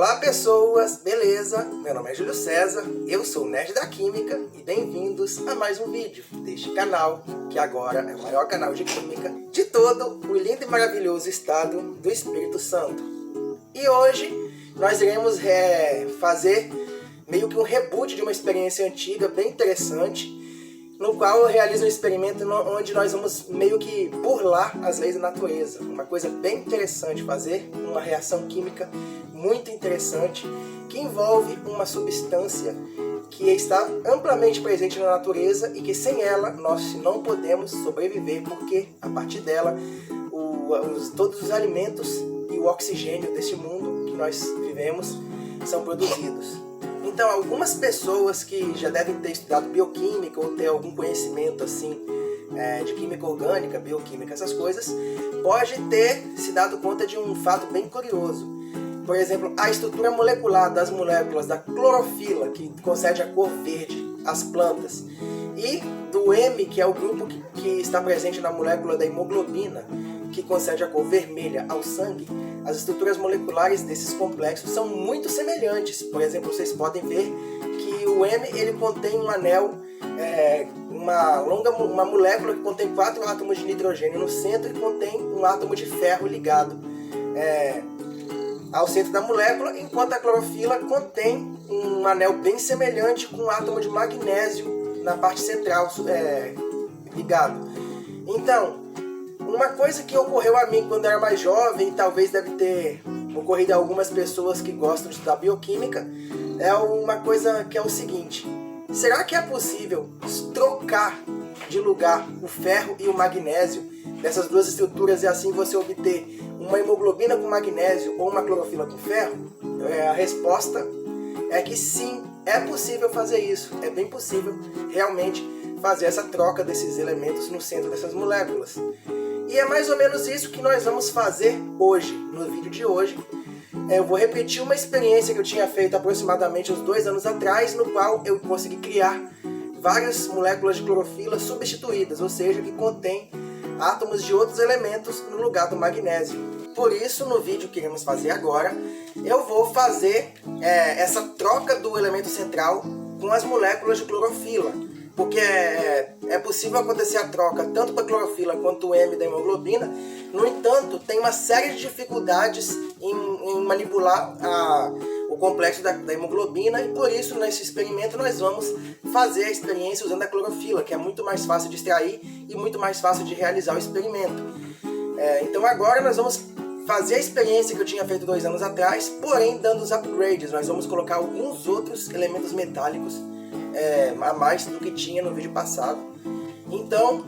Olá pessoas, beleza? Meu nome é Júlio César, eu sou o Nerd da Química e bem-vindos a mais um vídeo deste canal, que agora é o maior canal de química de todo o lindo e maravilhoso estado do Espírito Santo. E hoje nós iremos fazer meio que um reboot de uma experiência antiga bem interessante, no qual eu realizo um experimento onde nós vamos meio que burlar as leis da natureza. Uma coisa bem interessante fazer, uma reação química muito interessante, que envolve uma substância que está amplamente presente na natureza e que sem ela nós não podemos sobreviver, porque a partir dela todos os alimentos e o oxigênio deste mundo que nós vivemos são produzidos. Então, algumas pessoas que já devem ter estudado bioquímica ou ter algum conhecimento assim de química orgânica, bioquímica, essas coisas, pode ter se dado conta de um fato bem curioso. Por exemplo, a estrutura molecular das moléculas da clorofila, que concede a cor verde às plantas, e do M, que é o grupo que está presente na molécula da hemoglobina, que concede a cor vermelha ao sangue, as estruturas moleculares desses complexos são muito semelhantes. Por exemplo, vocês podem ver que o M ele contém um anel, uma molécula que contém 4 átomos de nitrogênio no centro e contém um átomo de ferro ligado ao centro da molécula, enquanto a clorofila contém um anel bem semelhante com um átomo de magnésio na parte central ligado. Então, uma coisa que ocorreu a mim quando eu era mais jovem, e talvez deve ter ocorrido a algumas pessoas que gostam de estudar bioquímica, é uma coisa que é o seguinte: será que é possível trocar de lugar o ferro e o magnésio dessas duas estruturas e assim você obter uma hemoglobina com magnésio ou uma clorofila com ferro? A resposta é que sim, é possível fazer isso. É bem possível realmente fazer essa troca desses elementos no centro dessas moléculas. E é mais ou menos isso que nós vamos fazer hoje, no vídeo de hoje. Eu vou repetir uma experiência que eu tinha feito aproximadamente uns 2 anos atrás, no qual eu consegui criar várias moléculas de clorofila substituídas, ou seja, que contém átomos de outros elementos no lugar do magnésio. Por isso, no vídeo que iremos fazer agora, eu vou fazer essa troca do elemento central com as moléculas de clorofila, porque é possível acontecer a troca tanto para a clorofila quanto o M da hemoglobina. No entanto, tem uma série de dificuldades em manipular o complexo da hemoglobina, e por isso nesse experimento nós vamos fazer a experiência usando a clorofila, que é muito mais fácil de extrair e muito mais fácil de realizar o experimento. Então agora nós vamos fazer a experiência que eu tinha feito 2 anos atrás, porém dando os upgrades. Nós vamos colocar alguns outros elementos metálicos a mais do que tinha no vídeo passado. Então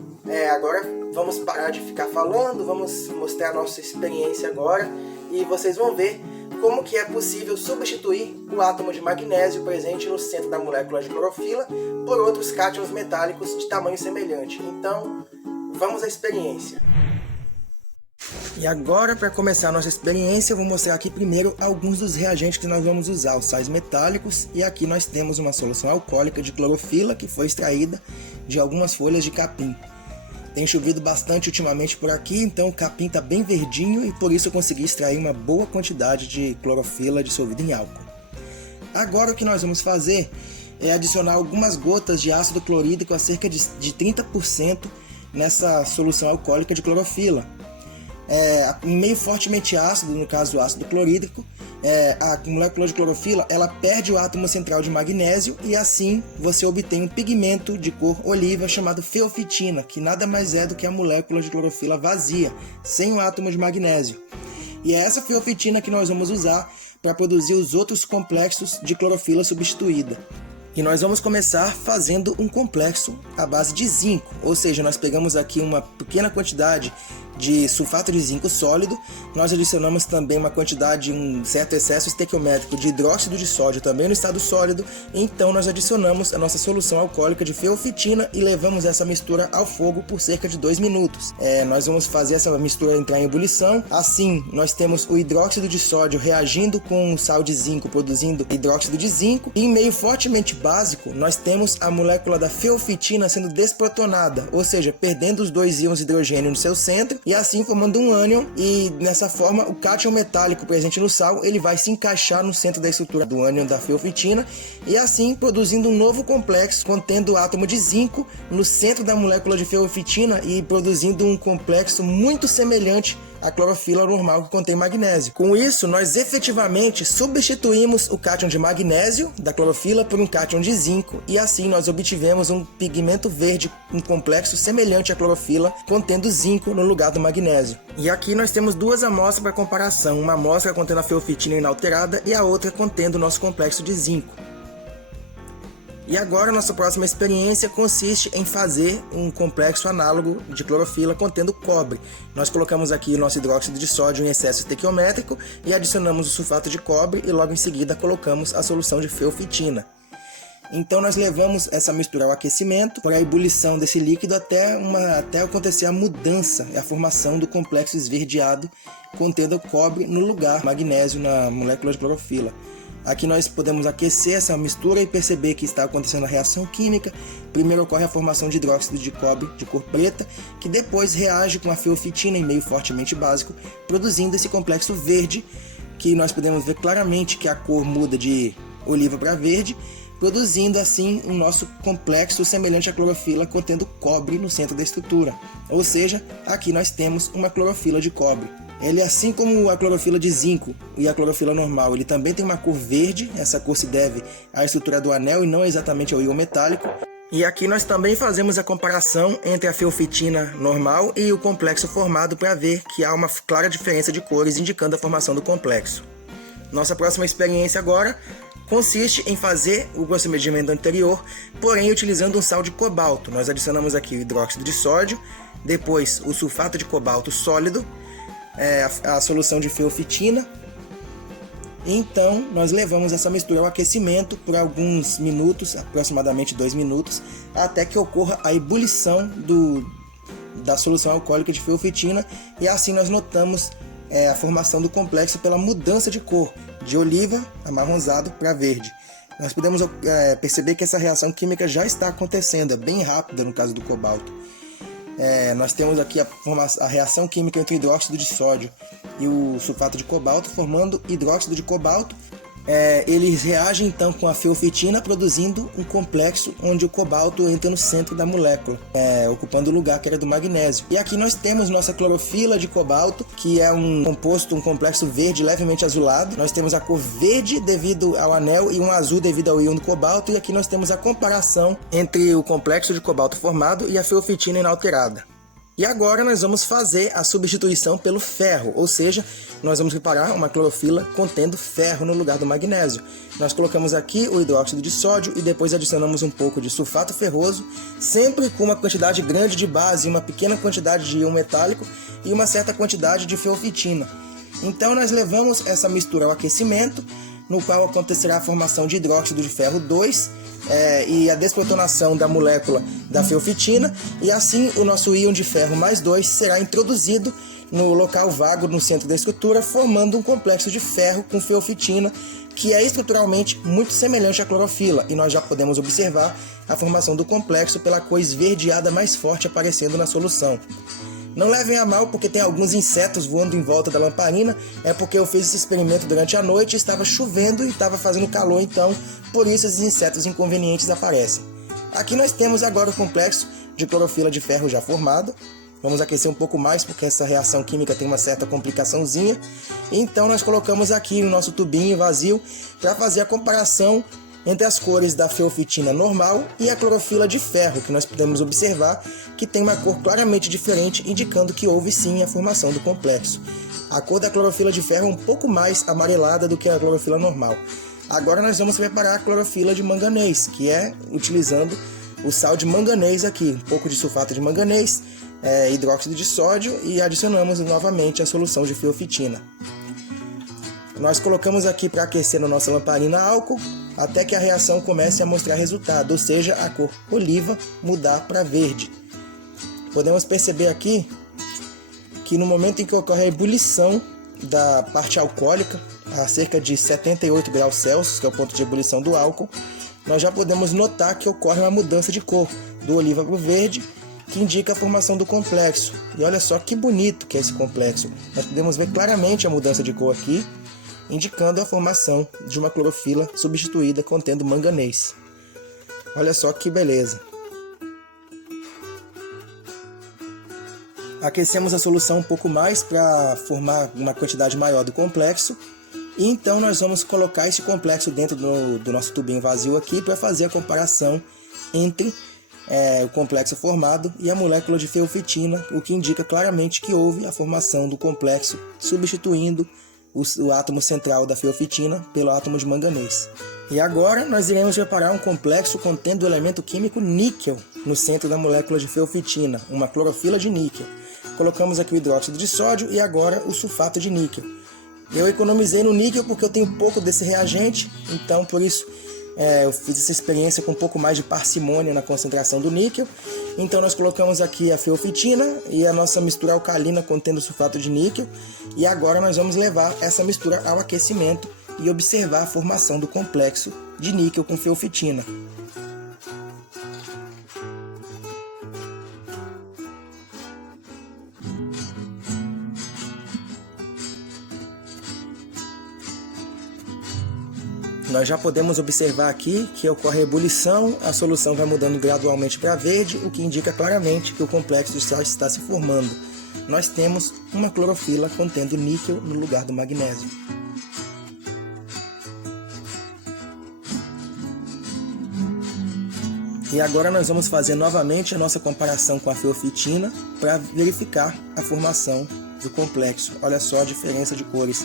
agora vamos parar de ficar falando, vamos mostrar a nossa experiência agora e vocês vão ver como que é possível substituir o átomo de magnésio presente no centro da molécula de clorofila por outros cátions metálicos de tamanho semelhante. Então, vamos à experiência. E agora, para começar a nossa experiência, eu vou mostrar aqui primeiro alguns dos reagentes que nós vamos usar, os sais metálicos. E aqui nós temos uma solução alcoólica de clorofila que foi extraída de algumas folhas de capim. Tem chovido bastante ultimamente por aqui, então o capim está bem verdinho e por isso eu consegui extrair uma boa quantidade de clorofila dissolvida em álcool. Agora o que nós vamos fazer é adicionar algumas gotas de ácido clorídrico a cerca de 30% nessa solução alcoólica de clorofila. Meio fortemente ácido, no caso o ácido clorídrico, a molécula de clorofila ela perde o átomo central de magnésio e assim você obtém um pigmento de cor oliva chamado feofitina, que nada mais é do que a molécula de clorofila vazia, sem o átomo de magnésio. E é essa feofitina que nós vamos usar para produzir os outros complexos de clorofila substituída. E nós vamos começar fazendo um complexo à base de zinco, ou seja, nós pegamos aqui uma pequena quantidade de sulfato de zinco sólido, nós adicionamos também uma quantidade, um certo excesso estequiométrico de hidróxido de sódio também no estado sólido, então nós adicionamos a nossa solução alcoólica de feofitina e levamos essa mistura ao fogo por cerca de 2 minutos. Nós vamos fazer essa mistura entrar em ebulição, assim nós temos o hidróxido de sódio reagindo com o sal de zinco, produzindo hidróxido de zinco, e em meio fortemente básico nós temos a molécula da feofitina sendo desprotonada, ou seja, perdendo os 2 íons de hidrogênio no seu centro e assim formando um ânion, e dessa forma o cátion metálico presente no sal ele vai se encaixar no centro da estrutura do ânion da feofitina e assim produzindo um novo complexo contendo o átomo de zinco no centro da molécula de feofitina e produzindo um complexo muito semelhante à clorofila normal que contém magnésio. Com isso, nós efetivamente substituímos o cátion de magnésio da clorofila por um cátion de zinco e assim nós obtivemos um pigmento verde, um complexo semelhante à clorofila contendo zinco no lugar do magnésio. E aqui nós temos duas amostras para comparação, uma amostra contendo a feofitina inalterada e a outra contendo o nosso complexo de zinco. E agora nossa próxima experiência consiste em fazer um complexo análogo de clorofila contendo cobre. Nós colocamos aqui o nosso hidróxido de sódio em excesso estequiométrico e adicionamos o sulfato de cobre e logo em seguida colocamos a solução de feofitina. Então nós levamos essa mistura ao aquecimento para a ebulição desse líquido até acontecer a mudança e a formação do complexo esverdeado contendo cobre no lugar magnésio na molécula de clorofila. Aqui nós podemos aquecer essa mistura e perceber que está acontecendo a reação química. Primeiro ocorre a formação de hidróxido de cobre de cor preta, que depois reage com a feofitina em meio fortemente básico, produzindo esse complexo verde, que nós podemos ver claramente que a cor muda de oliva para verde, produzindo assim um nosso complexo semelhante à clorofila contendo cobre no centro da estrutura. Ou seja, aqui nós temos uma clorofila de cobre. Ele, assim como a clorofila de zinco e a clorofila normal, ele também tem uma cor verde. Essa cor se deve à estrutura do anel e não exatamente ao íon metálico. E aqui nós também fazemos a comparação entre a feofitina normal e o complexo formado para ver que há uma clara diferença de cores indicando a formação do complexo. Nossa próxima experiência agora consiste em fazer o procedimento anterior, porém utilizando um sal de cobalto. Nós adicionamos aqui o hidróxido de sódio, depois o sulfato de cobalto sólido, a solução de feofitina. Então nós levamos essa mistura ao aquecimento por alguns minutos, aproximadamente 2 minutos, até que ocorra a ebulição da solução alcoólica de feofitina e assim nós notamos a formação do complexo pela mudança de cor, de oliva amarronzado para verde. Nós podemos perceber que essa reação química já está acontecendo, é bem rápida no caso do cobalto. Nós temos aqui a reação química entre o hidróxido de sódio e o sulfato de cobalto, formando hidróxido de cobalto. Eles reagem então com a feofitina, produzindo um complexo onde o cobalto entra no centro da molécula, ocupando o lugar que era do magnésio. E aqui nós temos nossa clorofila de cobalto, que é um complexo verde levemente azulado. Nós temos a cor verde devido ao anel e um azul devido ao íon do cobalto. E aqui nós temos a comparação entre o complexo de cobalto formado e a feofitina inalterada. E agora nós vamos fazer a substituição pelo ferro, ou seja, nós vamos preparar uma clorofila contendo ferro no lugar do magnésio. Nós colocamos aqui o hidróxido de sódio e depois adicionamos um pouco de sulfato ferroso, sempre com uma quantidade grande de base, uma pequena quantidade de íon metálico e uma certa quantidade de feofitina. Então nós levamos essa mistura ao aquecimento, no qual acontecerá a formação de hidróxido de ferro 2, e a desprotonação da molécula da feofitina, e assim o nosso íon de ferro mais 2 será introduzido no local vago no centro da estrutura, formando um complexo de ferro com feofitina, que é estruturalmente muito semelhante à clorofila, e nós já podemos observar a formação do complexo pela cor esverdeada mais forte aparecendo na solução. Não levem a mal porque tem alguns insetos voando em volta da lamparina, é porque eu fiz esse experimento durante a noite, estava chovendo e estava fazendo calor, então por isso esses insetos inconvenientes aparecem. Aqui nós temos agora o complexo de clorofila de ferro já formado. Vamos aquecer um pouco mais porque essa reação química tem uma certa complicaçãozinha. Então nós colocamos aqui o nosso tubinho vazio para fazer a comparação entre as cores da feofitina normal e a clorofila de ferro, que nós podemos observar que tem uma cor claramente diferente, indicando que houve sim a formação do complexo. A cor da clorofila de ferro é um pouco mais amarelada do que a clorofila normal. Agora nós vamos preparar a clorofila de manganês, que é utilizando o sal de manganês aqui, um pouco de sulfato de manganês, hidróxido de sódio e adicionamos novamente a solução de feofitina. Nós colocamos aqui para aquecer na nossa lamparina álcool, até que a reação comece a mostrar resultado, ou seja, a cor oliva mudar para verde. Podemos perceber aqui que no momento em que ocorre a ebulição da parte alcoólica, a cerca de 78 graus Celsius, que é o ponto de ebulição do álcool, nós já podemos notar que ocorre uma mudança de cor, do oliva para o verde, que indica a formação do complexo. E olha só que bonito que é esse complexo. Nós podemos ver claramente a mudança de cor aqui, indicando a formação de uma clorofila substituída contendo manganês. Olha só que beleza. Aquecemos a solução um pouco mais para formar uma quantidade maior do complexo. E então nós vamos colocar esse complexo dentro do nosso tubinho vazio aqui para fazer a comparação entre o complexo formado e a molécula de feofitina, o que indica claramente que houve a formação do complexo substituindo o átomo central da feofitina pelo átomo de manganês. E agora nós iremos preparar um complexo contendo o elemento químico níquel no centro da molécula de feofitina, uma clorofila de níquel. Colocamos aqui o hidróxido de sódio e agora o sulfato de níquel. Eu economizei no níquel porque eu tenho pouco desse reagente, então por isso eu fiz essa experiência com um pouco mais de parcimônia na concentração do níquel. Então nós colocamos aqui a feofitina e a nossa mistura alcalina contendo sulfato de níquel. E agora nós vamos levar essa mistura ao aquecimento e observar a formação do complexo de níquel com feofitina. Nós já podemos observar aqui que ocorre a ebulição, a solução vai mudando gradualmente para verde, o que indica claramente que o complexo já está se formando. Nós temos uma clorofila contendo níquel no lugar do magnésio. E agora nós vamos fazer novamente a nossa comparação com a feofitina para verificar a formação do complexo. Olha só a diferença de cores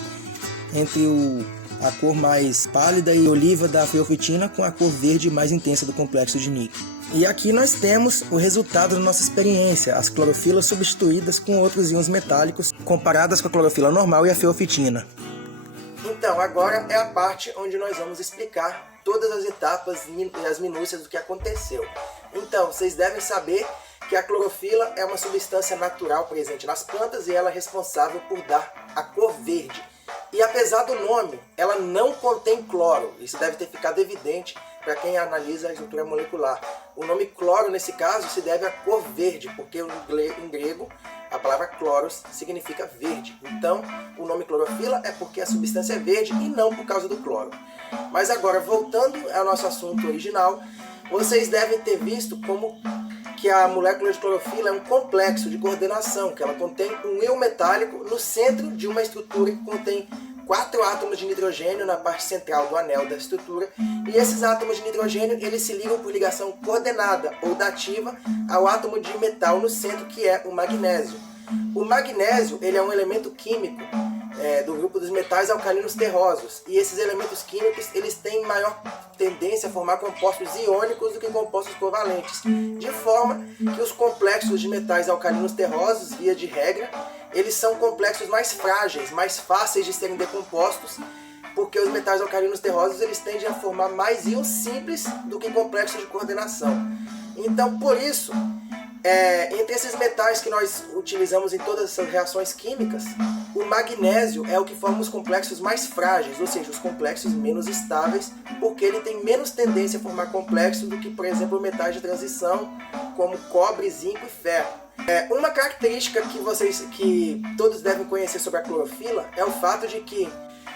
entre a cor mais pálida e oliva da feofitina com a cor verde mais intensa do complexo de níquel. E aqui nós temos o resultado da nossa experiência, as clorofilas substituídas com outros íons metálicos, comparadas com a clorofila normal e a feofitina. Então, agora é a parte onde nós vamos explicar todas as etapas e as minúcias do que aconteceu. Então, vocês devem saber que a clorofila é uma substância natural presente nas plantas e ela é responsável por dar a cor verde. E apesar do nome, ela não contém cloro. Isso deve ter ficado evidente para quem analisa a estrutura molecular. O nome cloro, nesse caso, se deve à cor verde, porque em grego a palavra chloros significa verde. Então, o nome clorofila é porque a substância é verde e não por causa do cloro. Mas agora, voltando ao nosso assunto original, vocês devem ter visto como que a molécula de clorofila é um complexo de coordenação, que ela contém um íon metálico no centro de uma estrutura que contém 4 átomos de nitrogênio na parte central do anel da estrutura, e esses átomos de nitrogênio eles se ligam por ligação coordenada ou dativa ao átomo de metal no centro, que é o magnésio. O magnésio ele é um elemento químico do grupo dos metais alcalinos terrosos, e esses elementos químicos eles têm maior tendência a formar compostos iônicos do que compostos covalentes, de forma que os complexos de metais alcalinos terrosos, via de regra, eles são complexos mais frágeis, mais fáceis de serem decompostos, porque os metais alcalinos terrosos eles tendem a formar mais íons simples do que complexos de coordenação. Então, por isso, entre esses metais que nós utilizamos em todas essas reações químicas, o magnésio é o que forma os complexos mais frágeis, ou seja, os complexos menos estáveis, porque ele tem menos tendência a formar complexos do que, por exemplo, metais de transição, como cobre, zinco e ferro. Uma característica que todos devem conhecer sobre a clorofila é o fato de que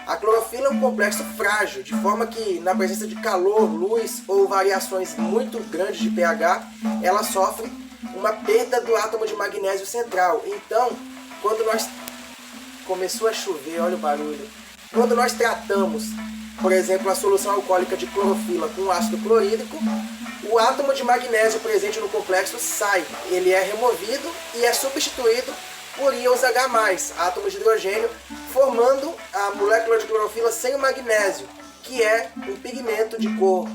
a clorofila é um complexo frágil, de forma que na presença de calor, luz ou variações muito grandes de pH, ela sofre uma perda do átomo de magnésio central. Então, quando nós... Começou a chover, olha o barulho. Quando nós tratamos, por exemplo, a solução alcoólica de clorofila com ácido clorídrico, o átomo de magnésio presente no complexo sai. Ele é removido e é substituído por íons H+, átomos de hidrogênio, formando a molécula de clorofila sem o magnésio, que é um pigmento de cor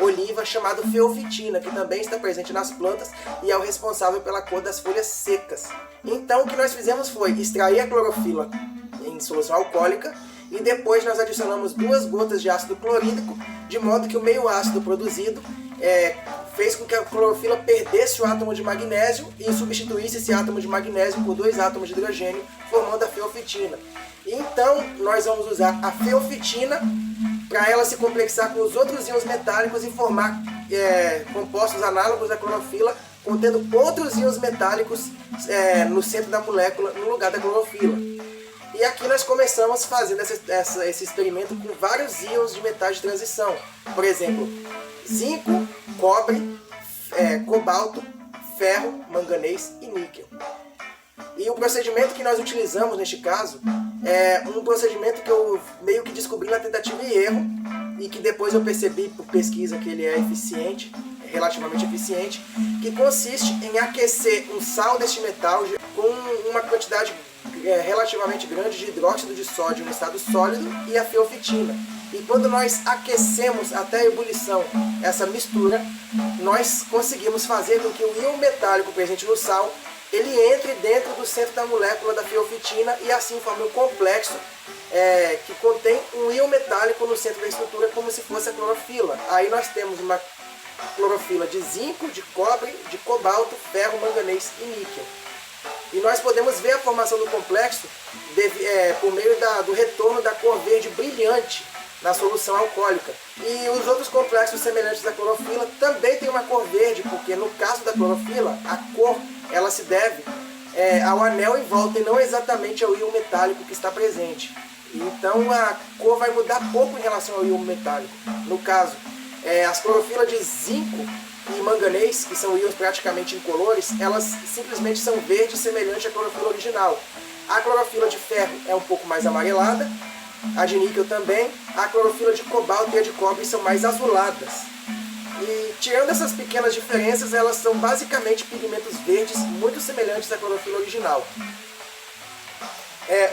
oliva chamado feofitina, que também está presente nas plantas e é o responsável pela cor das folhas secas. Então o que nós fizemos foi extrair a clorofila em solução alcoólica e depois nós adicionamos 2 gotas de ácido clorídrico, de modo que o meio ácido produzido fez com que a clorofila perdesse o átomo de magnésio e substituísse esse átomo de magnésio por 2 átomos de hidrogênio, formando a feofitina. Então nós vamos usar a feofitina para ela se complexar com os outros íons metálicos e formar compostos análogos da clorofila contendo outros íons metálicos no centro da molécula, no lugar da clorofila. E aqui nós começamos fazendo esse experimento com vários íons de metais de transição. Por exemplo, zinco, cobre, cobalto, ferro, manganês e níquel. E o procedimento que nós utilizamos neste caso é um procedimento que eu meio que descobri na tentativa e erro, e que depois eu percebi por pesquisa que ele é eficiente, relativamente eficiente, que consiste em aquecer um sal deste metal com uma quantidade relativamente grande de hidróxido de sódio no estado sólido e a feofitina. E quando nós aquecemos até a ebulição essa mistura, nós conseguimos fazer com que o íon metálico presente no sal ele entre dentro do centro da molécula da feofitina e assim forme um complexo que contém um íon metálico no centro da estrutura, como se fosse a clorofila. Aí nós temos uma clorofila de zinco, de cobre, de cobalto, ferro, manganês e níquel. E nós podemos ver a formação do complexo por meio do retorno da cor verde brilhante na solução alcoólica. E os outros complexos semelhantes à clorofila também têm uma cor verde, porque no caso da clorofila, a cor ela se deve ao anel em volta e não exatamente ao íon metálico que está presente. Então a cor vai mudar pouco em relação ao íon metálico. No caso, as clorofilas de zinco e manganês, que são íons praticamente incolores, elas simplesmente são verdes, semelhante à clorofila original. A clorofila de ferro é um pouco mais amarelada, a de níquel também, a clorofila de cobalto e a de cobre são mais azuladas. E tirando essas pequenas diferenças, elas são basicamente pigmentos verdes muito semelhantes à clorofila original.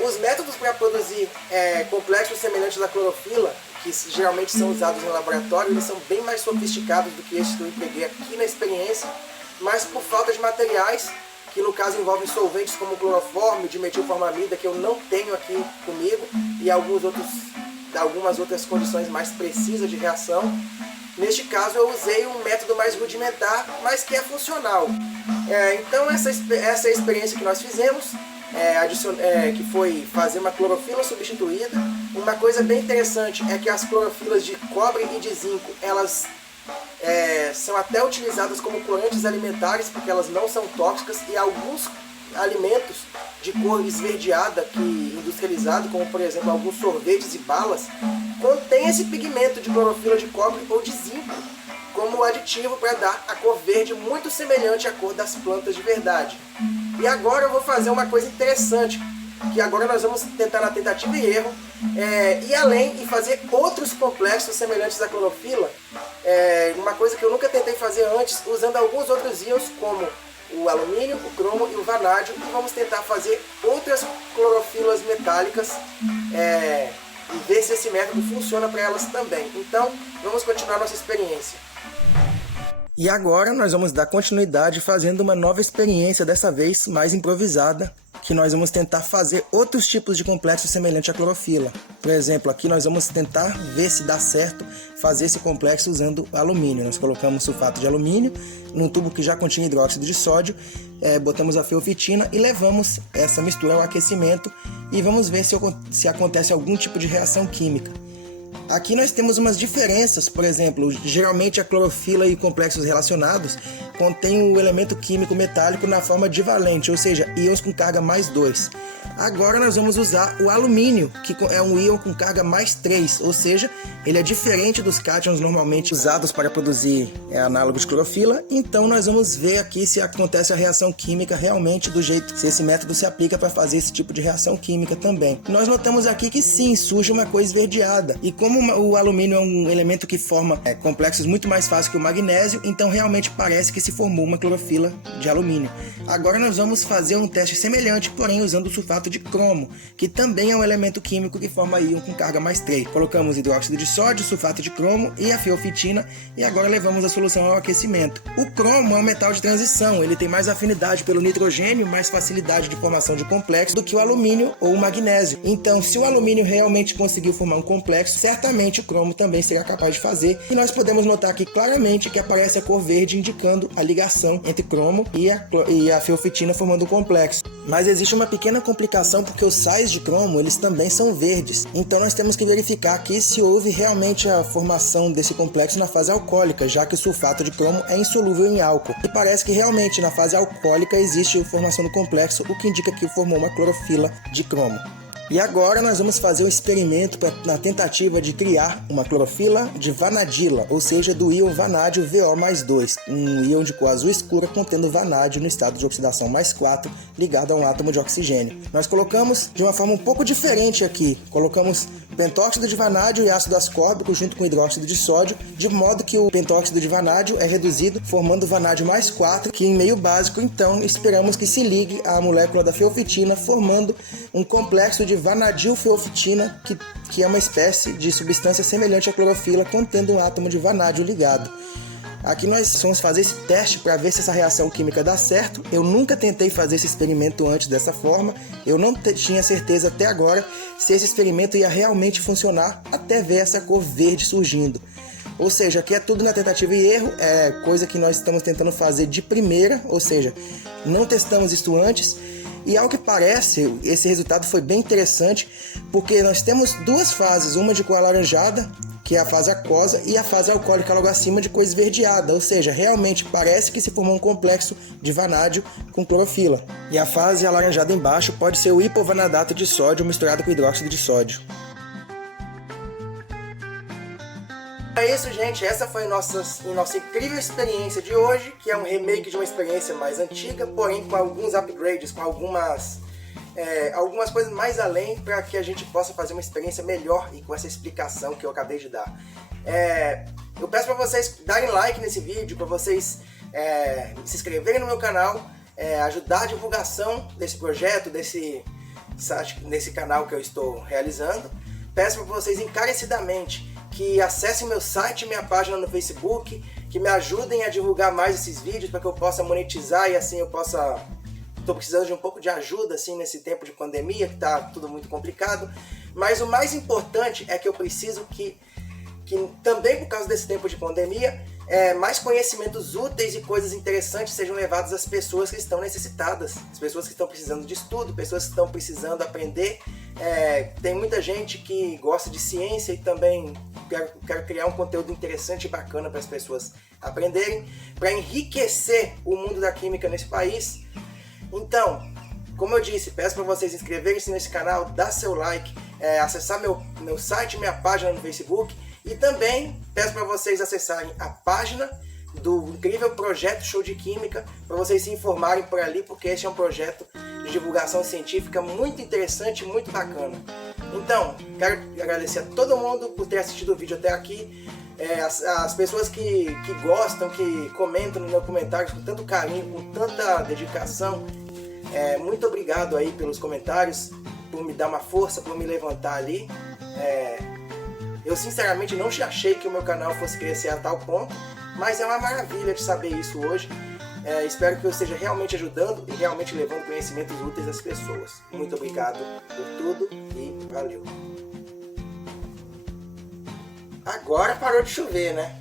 Os métodos para produzir complexos semelhantes à clorofila, que geralmente são usados no laboratório, eles são bem mais sofisticados do que esses que eu empreguei aqui na experiência, mas por falta de materiais, que no caso envolvem solventes como cloroforme, dimetilformamida, que eu não tenho aqui comigo, e algumas outras condições mais precisas de reação. Neste caso eu usei um método mais rudimentar, mas que é funcional. Então essa é a experiência que nós fizemos, que foi fazer uma clorofila substituída. Uma coisa bem interessante é que as clorofilas de cobre e de zinco, elas são até utilizadas como corantes alimentares, porque elas não são tóxicas, e alguns alimentos de cor esverdeada, industrializado, como por exemplo alguns sorvetes e balas, contém esse pigmento de clorofila de cobre ou de zinco como aditivo para dar a cor verde muito semelhante à cor das plantas de verdade. E agora eu vou fazer uma coisa interessante, que agora nós vamos tentar na tentativa e erro ir além e fazer outros complexos semelhantes à clorofila, uma coisa que eu nunca tentei fazer antes, usando alguns outros íons como o alumínio, o cromo e o vanádio, e vamos tentar fazer outras clorofilas metálicas e ver se esse método funciona para elas também. Então, vamos continuar nossa experiência. E agora nós vamos dar continuidade fazendo uma nova experiência, dessa vez mais improvisada, que nós vamos tentar fazer outros tipos de complexos semelhantes à clorofila. Por exemplo, aqui nós vamos tentar ver se dá certo fazer esse complexo usando alumínio. Nós colocamos sulfato de alumínio num tubo que já continha hidróxido de sódio, botamos a feofitina e levamos essa mistura ao aquecimento e vamos ver se acontece algum tipo de reação química. Aqui nós temos umas diferenças, por exemplo, geralmente a clorofila e complexos relacionados contêm o elemento químico metálico na forma divalente, ou seja, íons com carga mais 2. Agora nós vamos usar o alumínio, que é um íon com carga mais 3, ou seja, ele é diferente dos cátions normalmente usados para produzir análogos de clorofila. Então nós vamos ver aqui se acontece a reação química realmente do jeito, se esse método se aplica para fazer esse tipo de reação química também. Nós notamos aqui que sim, surge uma cor esverdeada, e como o alumínio é um elemento que forma complexos muito mais fácil que o magnésio, então realmente parece que se formou uma clorofila de alumínio. Agora nós vamos fazer um teste semelhante, porém usando o sulfato de cromo, que também é um elemento químico que forma íon com carga mais 3. Colocamos hidróxido de sódio, sulfato de cromo e a feofitina, e agora levamos a solução ao aquecimento. O cromo é um metal de transição, ele tem mais afinidade pelo nitrogênio, mais facilidade de formação de complexo do que o alumínio ou o magnésio. Então, se o alumínio realmente conseguiu formar um complexo, certamente o cromo também será capaz de fazer, e nós podemos notar aqui claramente que aparece a cor verde indicando a ligação entre cromo e a feofitina formando um complexo. Mas existe uma pequena complicação porque os sais de cromo, eles também são verdes. Então nós temos que verificar aqui se houve realmente a formação desse complexo na fase alcoólica, já que o sulfato de cromo é insolúvel em álcool. E parece que realmente na fase alcoólica existe a formação do complexo, o que indica que formou uma clorofila de cromo. E agora nós vamos fazer um experimento na tentativa de criar uma clorofila de vanadila, ou seja, do íon vanádio VO+2, um íon de cor azul escura contendo vanádio no estado de oxidação +4 ligado a um átomo de oxigênio. Nós colocamos de uma forma um pouco diferente aqui, colocamos pentóxido de vanádio e ácido ascórbico junto com hidróxido de sódio, de modo que o pentóxido de vanádio é reduzido formando vanádio +4, que em meio básico, então esperamos que se ligue à molécula da feofitina, formando um complexo de vanadilfeofitina, que é uma espécie de substância semelhante à clorofila, contendo um átomo de vanádio ligado. Aqui nós vamos fazer esse teste para ver se essa reação química dá certo. Eu nunca tentei fazer esse experimento antes dessa forma, eu não tinha certeza até agora se esse experimento ia realmente funcionar, até ver essa cor verde surgindo. Ou seja, aqui é tudo na tentativa e erro, é coisa que nós estamos tentando fazer de primeira, ou seja, não testamos isso antes. E ao que parece, esse resultado foi bem interessante, porque nós temos duas fases, uma de cor alaranjada, que é a fase aquosa, e a fase alcoólica logo acima de cor esverdeada, ou seja, realmente parece que se formou um complexo de vanádio com clorofila. E a fase alaranjada embaixo pode ser o hipovanadato de sódio misturado com hidróxido de sódio. É isso, gente, essa foi a nossa incrível experiência de hoje, que é um remake de uma experiência mais antiga, porém com alguns upgrades, com algumas coisas mais além, para que a gente possa fazer uma experiência melhor e com essa explicação que eu acabei de dar. Eu peço para vocês darem like nesse vídeo, para vocês se inscreverem no meu canal, ajudar a divulgação desse projeto, desse canal que eu estou realizando. Peço para vocês encarecidamente que acessem meu site e minha página no Facebook, que me ajudem a divulgar mais esses vídeos para que eu possa monetizar e assim eu possa... Estou precisando de um pouco de ajuda assim nesse tempo de pandemia, que está tudo muito complicado. Mas o mais importante é que eu preciso que também por causa desse tempo de pandemia, mais conhecimentos úteis e coisas interessantes sejam levados às pessoas que estão necessitadas, as pessoas que estão precisando de estudo, pessoas que estão precisando aprender. Tem muita gente que gosta de ciência e também quero criar um conteúdo interessante e bacana para as pessoas aprenderem, para enriquecer o mundo da química nesse país. Então, como eu disse, peço para vocês inscreverem-se nesse canal, dar seu like, acessar meu site, minha página no Facebook, e também peço para vocês acessarem a página do incrível projeto Show de Química, para vocês se informarem por ali, porque esse é um projeto de divulgação científica muito interessante e muito bacana. Então, quero agradecer a todo mundo por ter assistido o vídeo até aqui, as pessoas que gostam, que comentam no meu comentário com tanto carinho, com tanta dedicação. Muito obrigado aí pelos comentários, por me dar uma força, por me levantar ali. Eu sinceramente não achei que o meu canal fosse crescer a tal ponto, mas é uma maravilha de saber isso hoje. Espero que eu esteja realmente ajudando e realmente levando conhecimentos úteis às pessoas. Muito obrigado por tudo e valeu! Agora parou de chover, né?